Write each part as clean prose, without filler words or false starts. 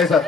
ndeysaan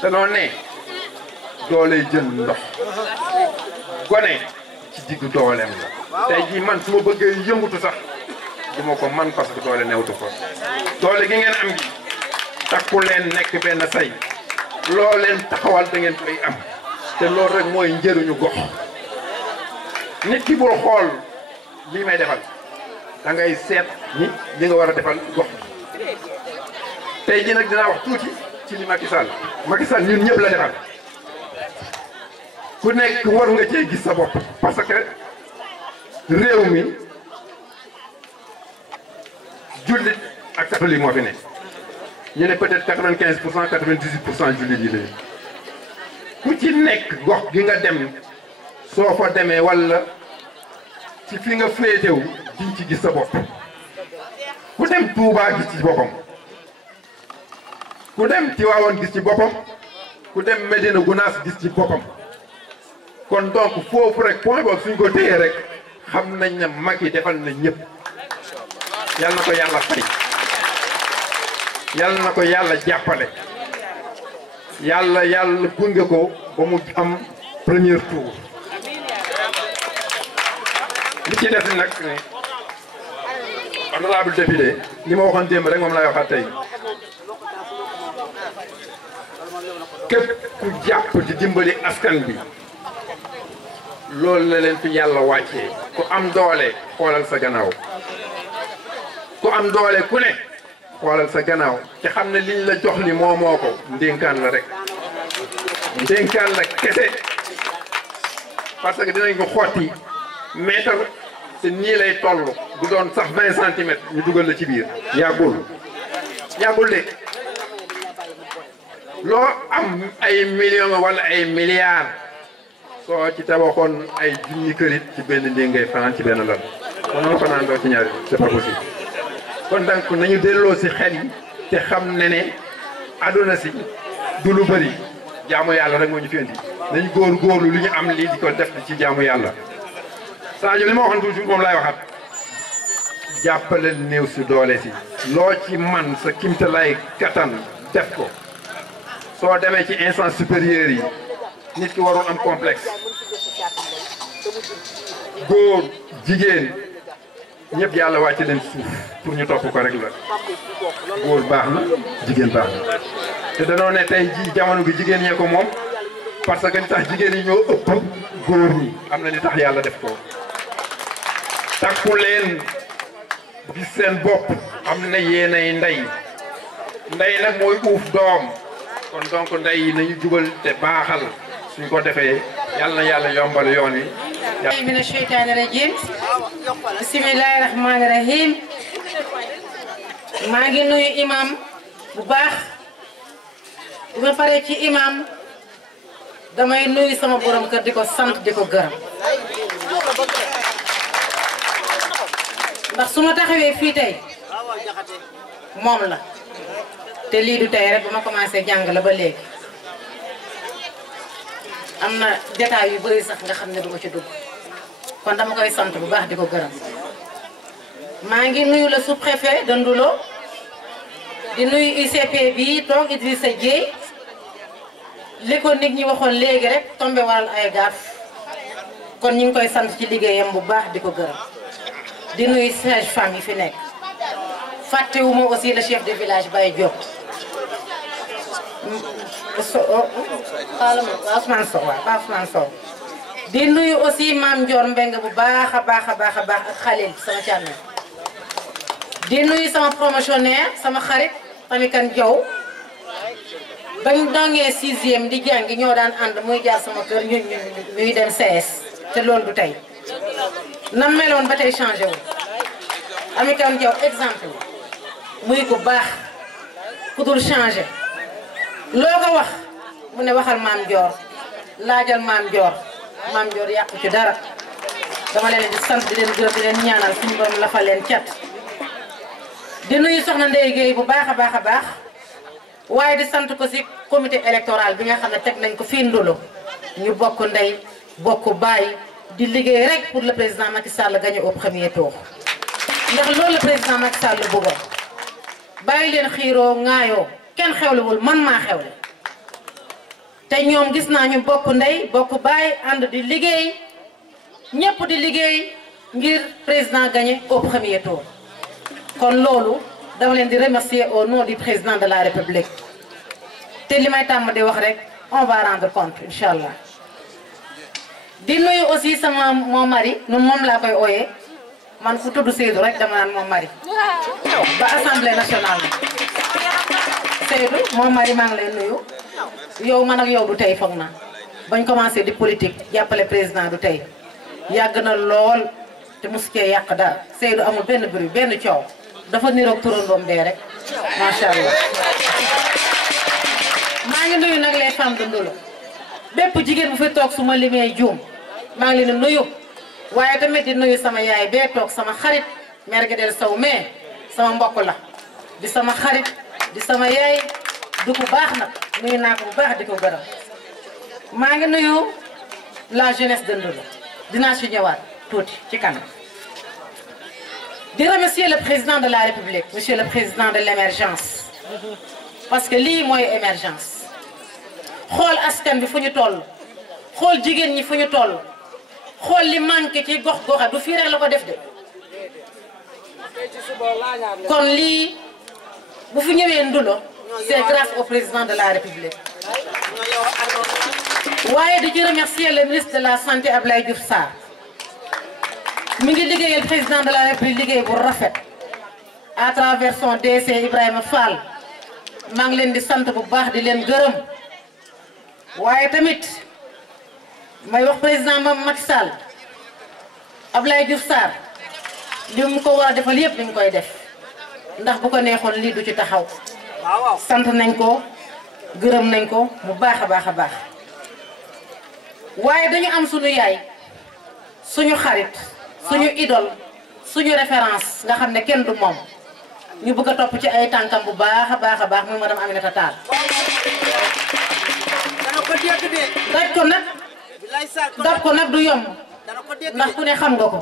te noonu ne doole jën ndox gone ci diggu dooleem la tey jii man su ma bëggee yëngutu sax du ma ko man parce que doole newtu ko doole gi ngeen am gi takku leen nekk benn say loo leen taxawal da ngeen koy am te loolu rek mooy njëriñu gox nit ki bul xool lii may defal da ngay seet ni li nga war a defal gox tey jii nag dinaa wax tuuti ci li Macky Sall ñun ñëpp la defal ku nekk war nga cee gis sa bopp parce que réew mi jullit ak catholique moo fi ne ñu ne peut-être 95 pour cent 98 pour cent jullit yi lañu ku ci nekk gox gi nga dem soo fa demee walla ci fi nga féetewu diñ ci gis sa bopp ku dem Touba gis ci boppam ku dem Tivaouane gis ci boppam ku dem Médina Gounass gis ci boppam kon donc foofu rek point boobu suñ ko téyee rek xam nañ ne Macky defal na ñëpp yal na ko yàlla fay yal na ko yàlla jàppale yàlla gunge ko ba mu am premier tour li ci def nag honorable député li ma waxoon démb rek moom laay waxaat tey képp ku jàpp di dimbali askan bi loolu la leen fi yàlla wàccee ku am doole xoolal sa gannaaw ku am doole ku ne xoolal sa gannaaw te xam ne liñ la jox li moomoo ko ndénkaan la rek ndénkaan la kese parce que dinañ ko xotti mètre te nii lay toll du doon sax 20 centimètres ñu dugal la ci biir yàggul de loo am ay millions wala ay milliards soo ci tabaxoon ay junni kërit ci benn ndéng ngay fanaan ci benn lal kon noonu fanaan doo ci ñaari c'est pas possible kon donc nañu delloo si xel yi te xam ne aduna si du lu bëri jaamu yàlla rek moo ñu fi indi nañu góorgóorlu lu ñu am lii di ko def ci jaamu yàlla Sadio li ma waxoon toujours moom laay waxaat jàppale néew si doole si loo ci man sa kimta lay kattan def ko soo demee ci instance supérieure yi nit ki warul am complexe góor jigéen ñëpp yàlla wàcc leen suuf pour ñu topp ko rek la góor baax na jigéen baax na te danoo ne tey ji jamono gi jigéen ñee ko moom parce que li tax jigéen yi ñoo ëpp góor ñi am na li tax yàlla def ko takku leen gis seen bopp am na yéenay ndey nag mooy uuf doom kon donc ndey yi nañu jubal te baaxal suñ ko defee yàlla na yàlla yombal yoon wi mina sheytaani rajim bismillahi rahmaani rahim maa ngi nuyu imam bu baax bu ma paree ci imam damay nuyu sama borom kër di ko sant di ko gërëm ndax su ma taxawee fii tey moom la te lii du tey rek ba ma commencé jàng la ba léegi am na détails yu bëri sax nga xam ne du ma ci dugg kon dama koy sant bu baax di ko gërëm maa ngi nuyu le sous-préfet de Ndoulo di nuyu ICP bi toog Idrissa Dieye li ko nit ñi waxoon léegi rek tombé waral ay gaaf kon ñu ngi koy sant ci liggéeyam bu baax di ko gërëm di nuyu sage-femme yi fi nekk fàttewuma aussi le chef de village Baye Diop Ousmane Sow waaw Ousmane Sow di nuyu aussi Mame Dior Mbengue bu baax a baax ak Khalil sama càmm di nuyu sama promotionnaire sama xarit Ami Kan Diaw bañ dongee 6e di jàngi ñoo daan ànd muy jaar sama kër ñuy dem CS te loolu du tey na meloon ba tey changé wu Ami Kan Diaw exemple muy ku baax ku dul changé loo ko wax mu ne waxal Mame Dior laajal Mame Dior yàqu ci dara dama leen di sant di leen gërëm di leen ñaanal suñu borom la fa leen cat di nuyu soxna Ndeye Gueye bu baax a baax waaye di sant ko ci comité électoral bi nga xam ne teg nañ ko fii Ndoulo ñu bokk ndey bokk baay di liggéey rek pour le président Macky Sall gagner au premier tour ndax loolu le président Macky Sall bëggoon bàyyi leen xiiroo ŋaayoo kenn xewlewul man maa xewle te ñoom gis naa ñu bokk ndey bokk baay ànd di liggéey ñëpp di liggéey ngir président gagner au premier tour kon loolu dama leen di remercier au nom du président de la République te li may tàmm di wax rek on va rendre compte incha allah di nuyu aussi sama mon mari nu moom laa koy ooyee man ku tudd Seydou rek dama naan mon mari ba assemblée nationale Seydou mon mari maa ngi lay nuyu yow man ak yow du tey foog na bañ commencé di politique jàppale président du tey yàgg na lool te mosu cee yàq dara Seydou amul benn bruit benn coow dafa niroog turandoom bee rek macha allah. maa ngi nuyu nag les femmes de Ndoulo bépp jigéen bu fi toog su ma limee juum maa ngi leen di nuyu waaye tamit di nuyu sama yaay bee toog sama xarit mère Guédel Sow mais sama mbokk la di sama xarit di sama yaay du ko baax nag nuyu naa ko bu baax di ko gërëm maa ngi nuyu la jeunesse de Ndoulo dinaa ci ñëwaat tuuti ci kanam. di remercier le président de la République monsieur le président de l'émergence parce que lii mooy émergence xool askan bi fu ñu toll xool jigéen ñi fu ñu toll xool li manqué ci gox-goxa du fii rek la ko def de kon lii bu fi ñëwee Ndoulo c'est grâce au président de la République waaye di ci remercier le ministre de la santé Abdoulaye Diouf Sarr mi ngi liggéeyal président de la République liggéey bu rafet à travers son DC Ibrahima Fall maa ngi leen di sant bu baax di leen gërëm waaye tamit may wax président Mame Macky Sall Abdoulaye Diouf Sarr li mu ko war a defal yëpp dañ koy def ndax bu ko neexoon lii du ci taxaw sant nañ ko gërëm nañ ko bu baax a baax waaye dañu am suñu yaay suñu xarit suñu idole suñu référence nga xam ne kenn du moom ñu bëgg a topp ci ay tànkam bu baax a baax muy madame Aminata Tall daj ko nag du yomb ndax ku ne xam nga ko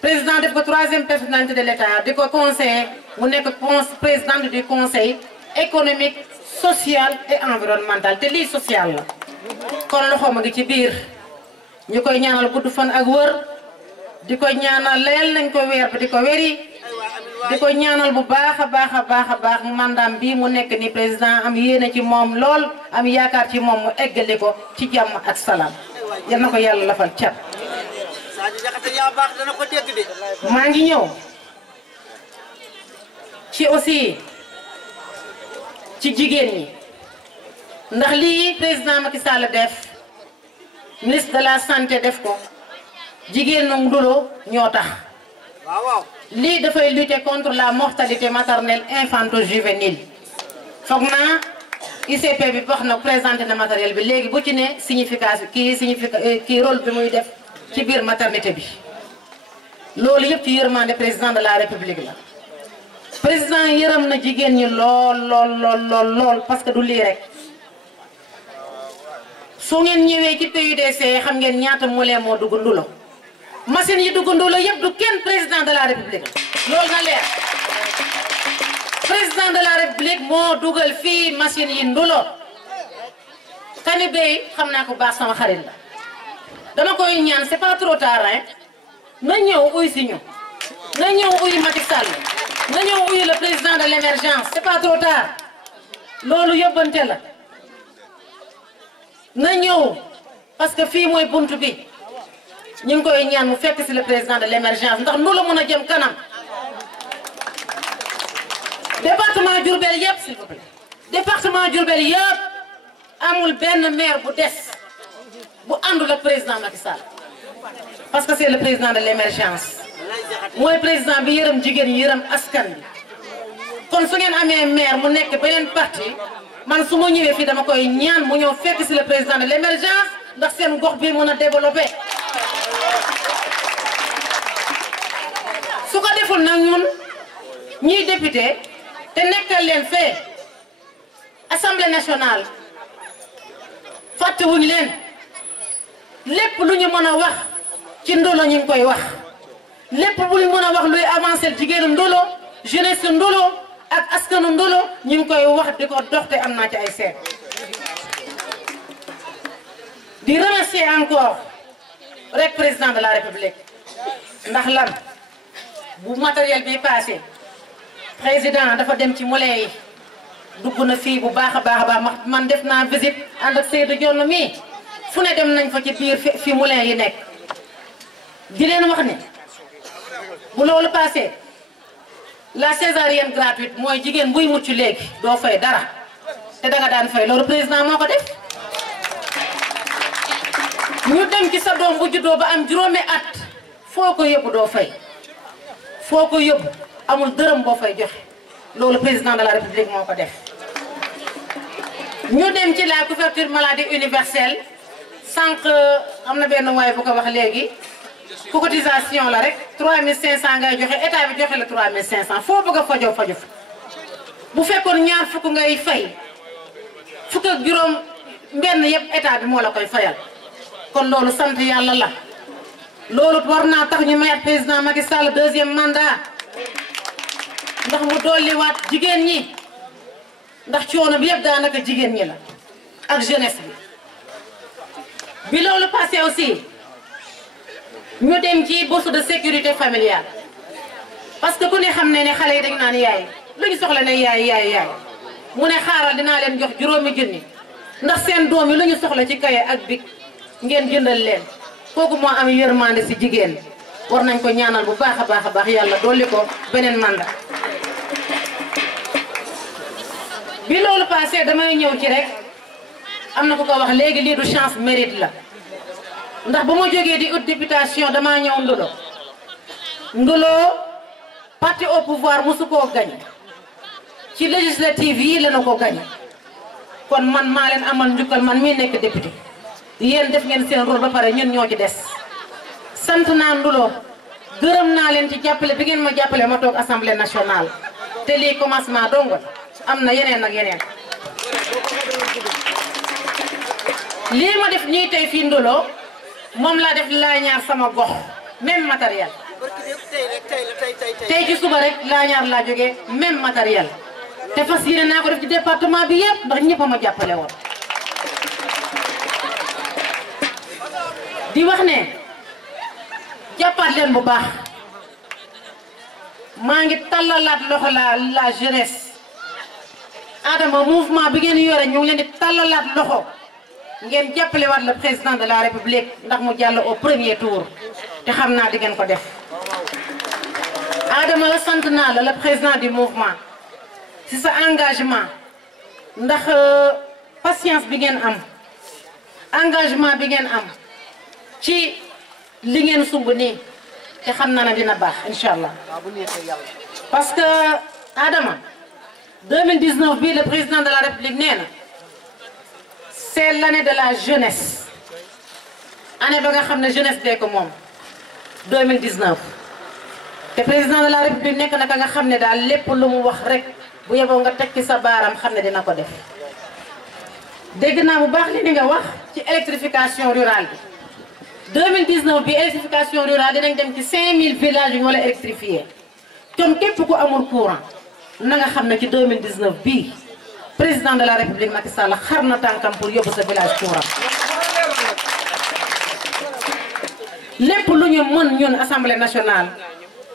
président def ko 3e personnalité de l'État di ko conseiller mu nekk présidente du conseil économique social et environnemental te lii social la kon loxoom a ngi ci biir ñu koy ñaanal gudd fan ak wër di ko ñaanal leel nañ ko weer bi di ko weri di ko ñaanal bu baax a baax mandaam bii mu nekk ni président am yéene ci moom lool am yaakaar ci moom mu eggali ko ci jàmm ak salaam yal na ko yàlla lafal cat. maa ngi ñëw ci aussi ci jigéen ñi ndax lii président Macky Sall def ministre de la santé def ko jigéenu Ndoulo ñoo tax lii dafay lutter contre la mortalité maternelle infanto-juvénile foog naa ICP bi wax na présenté na matériel bi léegi bu ci ne signification kii rôle bi muy def ci biir maternité bi loolu yëpp ci yërmande président de la république la président yërëm na jigéen ñi lool parce que du lii rek su ngeen ñëwee ci PUDC xam ngeen ñaata moulin moo dugg Ndoulo machine yi dugg Ndoulo yëpp du kenn président de la république loolu na leer président de la république moo dugal fii machine yi Ndoulo Kani Bey xam naa ko baax sama xarit la dama koy ñaan c'est pas trop tard hein na ñëw uy si ñu na ñëw uy Macky Sall na ñëw uy le président de l'émergence c'est pas trop tard loolu yóbbante la na ñëw parce que fii mooy buntu bi ñu ngi koy ñaan mu fekk ci le président de l'émergence ndax nu la mën a jëm kanam département Diourbel yëpp s'il vous plaît département Diourbel yëpp amul benn maire bu des bu àndul ak président Macky Sall parce que c'est le président de l'émergence mooy président bi yërëm jigéen yi yërëm askan bi kon su ngeen amee maire mu nekk beneen parti man su ma ñëwee fii dama koy ñaan mu ñëw fekk ci le président de l'émergence ndax seen gox bi mën a développer su ko deful nag ñun ñiy député te nekkal leen fee assemblée nationale fàttewuñ leen lépp lu ñu mën a wax ci Ndolo ñu ngi koy wax lépp lu ñu mën a wax luy avancer jigéenu Ndolo jeunesse Ndolo ak askanu Ndolo ñu ngi koy wax di ko dox te am naa ci ay seet di remercier encore rek président de la république ndax lan bu matériel bi passé président dafa dem ci moulin yi dugg na fii bu baax a baax man def naa visite ànd ak Seydou Dione mii fu ne dem nañ fa ci biir fi moulin yi nekk di leen wax ne bu loolu passé la césarienne gratuite mooy jigéen buy mucc léegi doo fay dara te danga daan fay loolu président moo ko def ñu dem ci sa doom bu juddoo ba am juróomi at foo ko yóbbu doo fay foo ko yóbbu amul dërëm boo fay joxe loolu président de la république moo ko def ñu dem ci la couverture maladie universelle sànq am na benn waay bu ko wax léegi ku cotisation la rek 3500 ngay joxe état bi joxe la 3500 foo bëgg a fajoo faju fa bu fekkoon ñaar fukk ngay fay fukk ak juróom mbenn yëpp état bi moo la koy fayal kon loolu sant yàlla la loolu war naa tax ñu mayaat président Macky Sall deuxième mandat ndax mu dolliwaat jigéen ñi ndax coono bi yëpp daanaka jigéen ñi la ak jeunesse bi loolu passé aussi ñu dem ci bourse de sécurité familiale parce que ku ne xam ne xale yi dañu naan yaay lu ñu soxla ne yaay mu ne xaaral dinaa leen jox juróomi junni ndax seen doom yi lu ñu soxla ci kaye ak bic ngeen jëndal leen kooku moo am yërmande ci jigéen war nañ ko ñaanal bu baax a baax yàlla dolli ko beneen mandat bi loolu passé damay ñëw ci rek am na ku ko wax léegi lii du chance mérite la ndax ba ma jógee di ut députation damaa ñëw Ndolo parti au pouvoir mosu koo gañe ci législative yi la na ko gañe kon man maa leen amal njukkal man mii nekk député yéen def ngeen seen rôle ba pare ñun ñoo ci des sant naa Ndolo gërëm naa leen ci jàppale bi ngeen ma jàppale ma toog assemblée nationale te lii commencement dongo am na yeneen ak yeneen lii ma def nii tey fii Ndolo moom laa def laañaar sama gox même matériel tey ci suba rek laañaar laa jógee même matériel te fas yéene naa ko def ci département bi yëpp ndax ñëpp a ma jàppale woon di wax ne jàppaat leen bu baax maa ngi tallalaat loxo la jeunesse Adama mouvement bi ngeen yore ñu ngi leen di tallalaat loxo ngeen jàppale waat le président de la république ndax mu jàll au premier tour te xam naa di ngeen ko def Adama la sant naa la le président du mouvement ci sa engagement ndax patience bi ngeen am engagement bi ngeen am ci li ngeen sumb nii te xam naa ne dina baax incha allah parce que Adama 2019 bii le président de la république nee na c'est l'année de la jeunesse année ba nga xam ne jeunesse bee ko moom 2019 te président de la république nekk na ka nga xam ne daal lépp lu mu wax rek bu yeboo nga teg ci sa baaram xam ne dina ko def dégg naa bu baax li nga wax ci électrification rurale bi 2019 bi électrification rurale dinañ dem ci 5000 villages yu ñu war a électrifier kon képp ku amul courant na nga xam ne ci 2019 bii président de la république Macky Sall xar na tànkam pour yóbbu sa village courant lépp lu ñu mën ñun assemblée nationale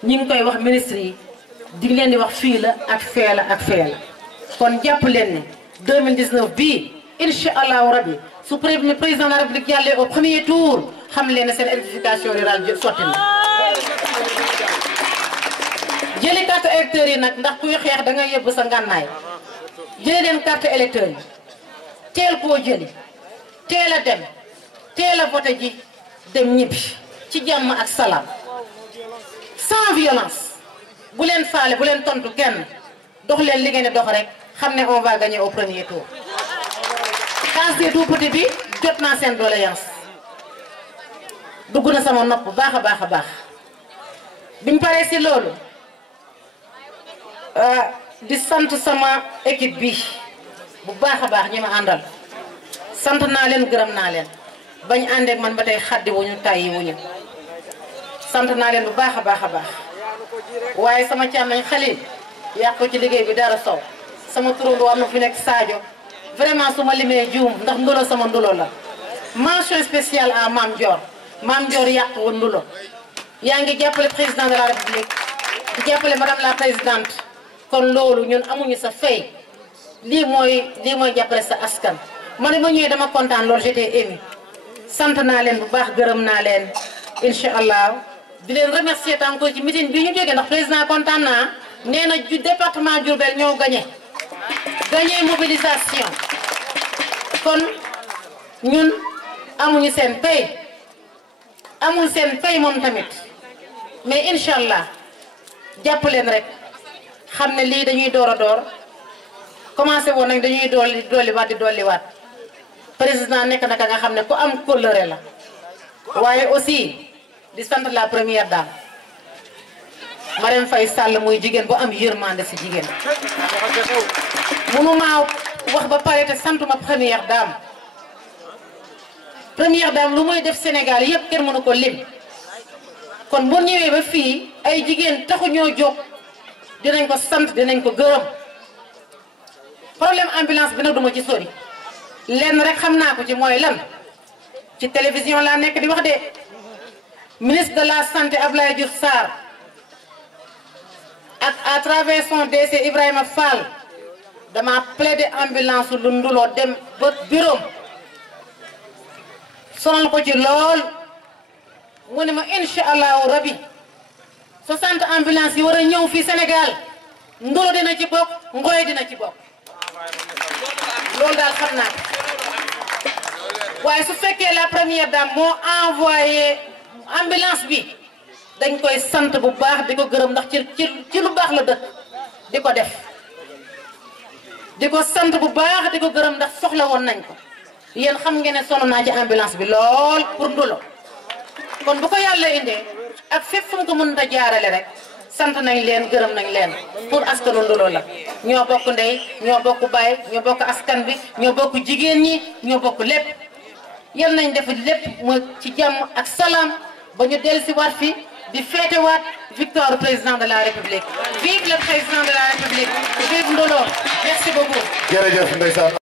ñi ngi koy wax ministre yi di leen di wax fii la ak fee la ak fee la kon jàpp leen ne 2019 bii incha allahu rabi su président de la république yàllee au premier tour xam leen ne seen électrification rurale sotti na. jëli carte électeurs yi nag ndax kuy xeex da nga yóbbu sa ngànnaay jëli leen carte électeurs yi teel koo jëli teel a dem teel a voté ji dem ñibbi ci jàmm ak salaam sans violence bu leen faale bu leen tontu kenn dox leen li ngeen di dox rek xam ne on va gagner au premier tour. case des tout-petits bi jot naa seen doléance dugg na sama nopp bu baax a baax a baax biñ paree si loolu di sant sama équipe bi bu baax a baax ñi ma àndal sant naa leen gërëm naa leen bañ àndeek man ba tey xaddi wuñu tàyyi wuñu sant naa leen bu baax a baax a baax waaye sama càmmeñ Xalil yàq ko ci liggéey bi dara sow sama turandoo am na fi nekk Sadio vraiment su ma limee juum ndax ndulo sama ndulo la mention spéciale à Mame Dior Mame Dior yàq wu ndulo yaa ngi jàppale président de la république di jàppale madame la présidente kon loolu ñun amuñu sa fay lii mooy jàppale sa askan ma ne ma ñëwee dama kontaan loolu j'étais ému sant naa leen bu baax gërëm naa leen incha allah di leen remercier encore ci meeting bi ñu jógee ndax président kontaan naa nee na département Diourbel ñoo gagné mobilisation kon ñun amuñu seen pay amul seen pay moom tamit mais incha allah jàpp leen rek xam ne lii dañuy door a door commencé woon nañ dañuy dolliwaat président nekk naka nga xam ne ku am kóllëre la waaye aussi di sant la première dame Marème Faye Sall muy jigéen bu am yërmande si jigéen mënuma wax ba pare te santuma première dame lu muy def Sénégal yëpp kenn mënu ko lim kon bu ñëwee ba fii ay jigéen taxu ñoo jóg dinañ ko sant dinañ ko gërëm problème ambulance bi nag duma ci sori lenn rek xam naa ko ci mooy lan ci télévision laa nekk di wax de ministre de la santé Abdoulaye Diouf Sarr ak à travers son DC Ibrahima Fall dama plaider ambulance lu nduloo dem ba bureau sonal ko ci lool mu ne ma incha allahu rabi 60 ambulance yi war a ñëw fii Sénégal ndulo dina ci bokk ngoy dina ci bokk loolu daal xam naa ko waaye su fekkee la première dame moo envoyé ambulance bi dañ koy sant bu baax di ko gërëm ndax ci lu baax la dëkk di ko def di ko sant bu baax di ko gërëm ndax soxla woon nañ ko yéen xam ngeen ne sonn naa ci ambulance bi lool pour ndulo kon bu ko yàlla indee ak fépp fu mu ko mën a jaarale rek sant nañ leen gërëm nañ leen pour askanu ndulo la ñoo bokk ndey ñoo bokk baay ñoo bokk askan bi ñoo bokk jigéen ñi ñoo bokk lépp yal nañ def lépp mu ci jàmm ak salaam ba ñu dellusi waat fi di féetewaat victoire président de la république vive le président de la république vive Ndolo merci beaucoup. jërëjëf ndeysaan.